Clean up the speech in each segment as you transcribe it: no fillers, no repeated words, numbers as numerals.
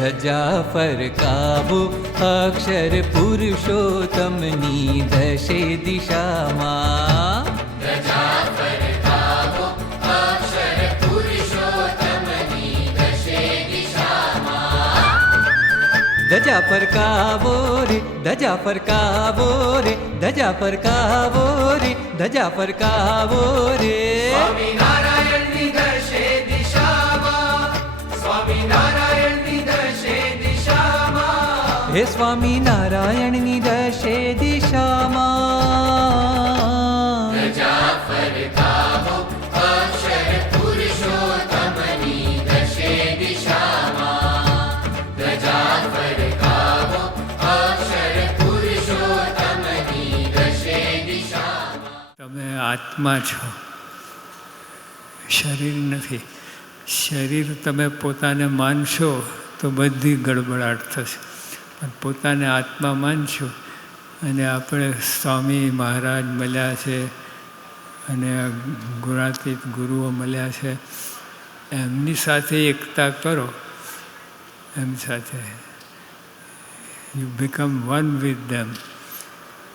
ધજા ફરકાવો અક્ષર પુરુષોત્તમની દશે દિશામાં. ધજા ફરકાવો અક્ષર પુરુષોત્તમની દશે દિશામાં. ધજા ફરકાવો રે, ધજા ફરકાવો રે, ધજા ફરકાવો રે, ધજા ફરકાવો રે. સ્વામિનારાયણની દશે દિશામાં, સ્વામિનારાયણની દશે દિશામાં. હે સ્વામિનારાયણની દશે દિશામાં. ધજા ફરકાવો અક્ષર પુરુષોત્તમની દશે દિશામાં. ધજા ફરકાવો અક્ષર પુરુષોત્તમની દશે દિશામાં. તમે આત્મા છો, શરીર નથી. શરીર તમે પોતાને માનશો તો બધી ગડબડાટ થશે, પણ પોતાને આત્મા માનશો. અને આપણે સ્વામી મહારાજ મળ્યા છે અને ગુણાતીત ગુરુઓ મળ્યા છે, એમની સાથે એકતા કરો. એમ સાથે you become one with them,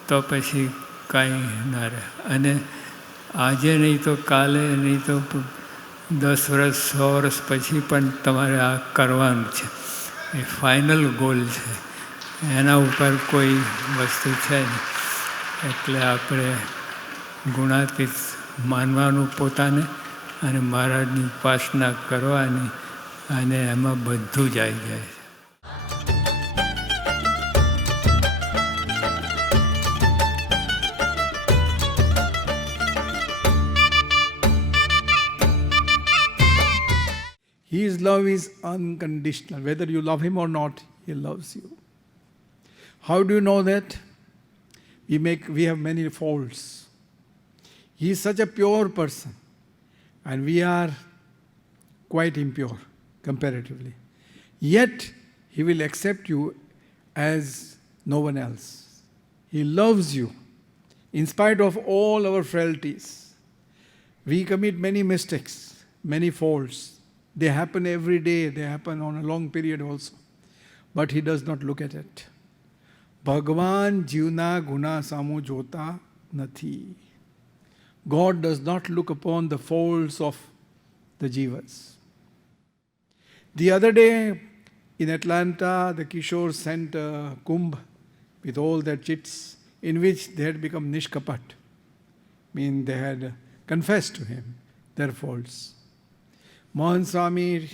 તો પછી કાંઈ ના રહે. અને આજે નહીં તો કાલે, નહીં તો 10 વર્ષ 100 વર્ષ પછી પણ તમારે આ કરવાનું છે. એ ફાઇનલ ગોલ છે, એના ઉપર કોઈ વસ્તુ છે નહીં. એટલે આપણે ગુણાતીત માનવાનું પોતાને અને મહારાજની ઉપાસના કરવાની, અને એમાં બધું જ આવી જાય છે. His love is unconditional. Whether you love him or not, he loves you. How do you know that? We have many faults. He is such a pure person, and we are quite impure comparatively. Yet, he will accept you as no one else. He loves you in spite of all our frailties. We commit many mistakes, many faults. They happen every day, they happen on a long period also. But he does not look at it. Bhagwan jivna guna samu jota nathi. God does not look upon the faults of the jivas. The other day in Atlanta, the Kishore sent a kumbh with all their chits, in which they had become nishkapat. They had confessed to him their faults. Mohan Swami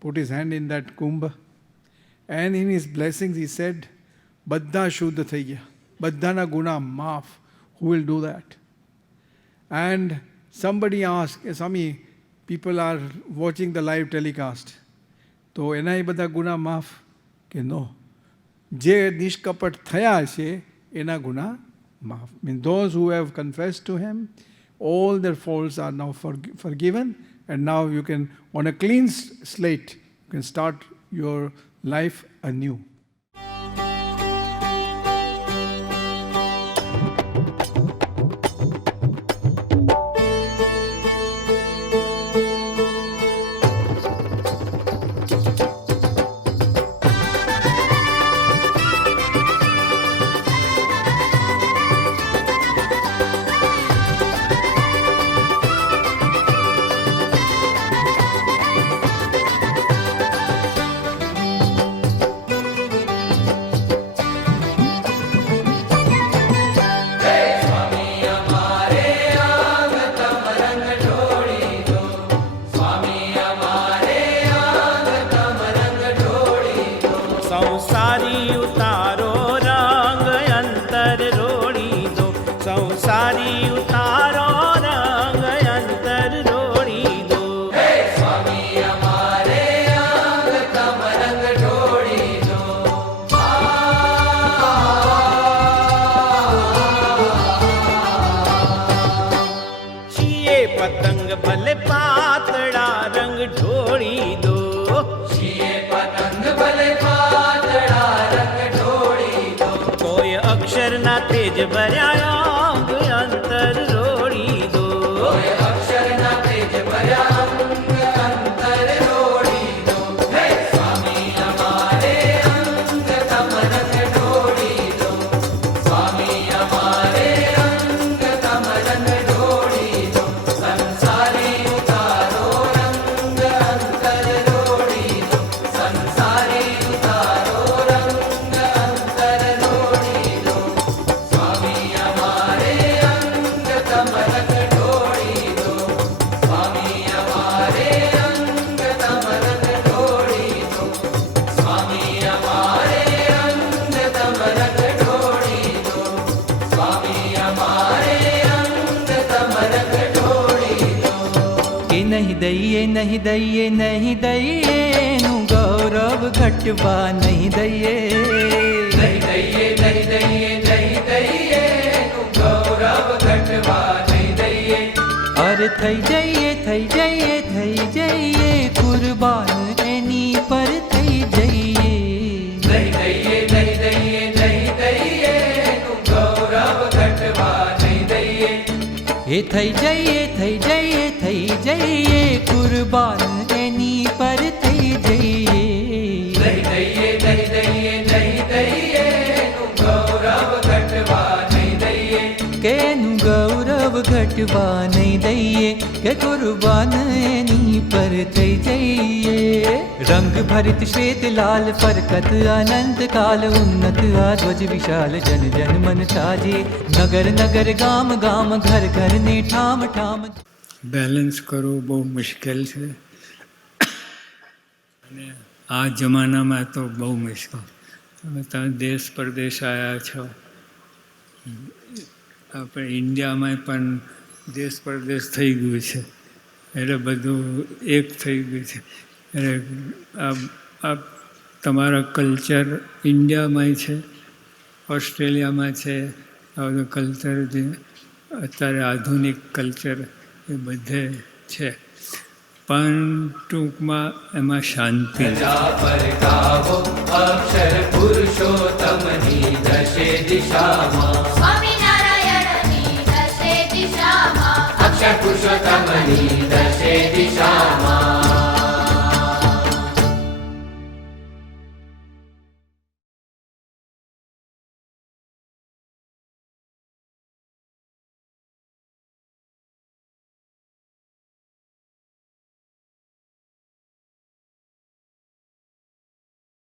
put his hand in that kumbh, and in his blessings he said, Badda Shuddha Thaya, Baddhana Guna Maaf. Who will do that? And somebody asked, Swami, people are watching the live telecast. So, enai badha guna maaf? Ke no. Je nishkapat thaya છે એના ગુના માફ. Those who have confessed to him, all their faults are now forgiven. And now you can, on a clean slate, you can start your life anew. પતંગ ભલે પાતળા રંગ ઢોળી દો, પતંગ ભલે પાતળા રંગ નહીં દઈએ નહીં દઈએ નહીં દઈએ એનું ગૌરવ ઘટવા નહીં દઈએ નહીં દઈએ નહીં દઈએ નહીં દઈએ એનું ગૌરવ ઘટવા નહીં દઈએ અરે થઈ જઈએ થઈ જઈએ થઈ જઈએ કુરબાન એની પર થઈ જઈએ નહીં દઈએ નહીં દઈએ નહીં દઈએ એનું ગૌરવ ઘટવા નહીં દઈએ એ થઈ જઈએ થઈ જઈએ થઈ જઈએ કુરબાન એની પર થઈ જઈએ નહીં દઈએ નહીં દઈએ નહીં દઈએ એનું ગૌરવ ઘટવા નહીં દઈએ કે એનું ગૌરવ ઘટવા નહીં દઈએ કે કુરબાન એની પર થઈ જઈએ રંગ ભરિત શ્વેત લાલ ફરકત અનંત કાલ ઉન્નત આ ધ્વજ વિશાલ જન જન મન સાજે નગર નગર ગામ ગામ ઘર ઘર ને ઠામ ઠામ બેલેન્સ કરવું બહુ મુશ્કેલ છે અને આ જમાનામાં તો બહુ મુશ્કેલ. તમે દેશ પરદેશ આવ્યા છો, આપણે ઇન્ડિયામાં પણ દેશ પરદેશ થઈ ગયું છે એટલે બધું એક થઈ ગયું છે. એટલે આ તમારા કલ્ચર ઇન્ડિયામાંય છે, ઓસ્ટ્રેલિયામાં છે, આ બધું કલ્ચર જે અત્યારે આધુનિક કલ્ચર એ બધે છે, પણ ટૂંકમાં એમાં શાંતિ ગાવો અક્ષર પુરુષોત્તમની દશે દિશામાં સ્વામિનારાયણની દશે દિશામાં અક્ષર પુરુષોત્તમની દશે દિશામાં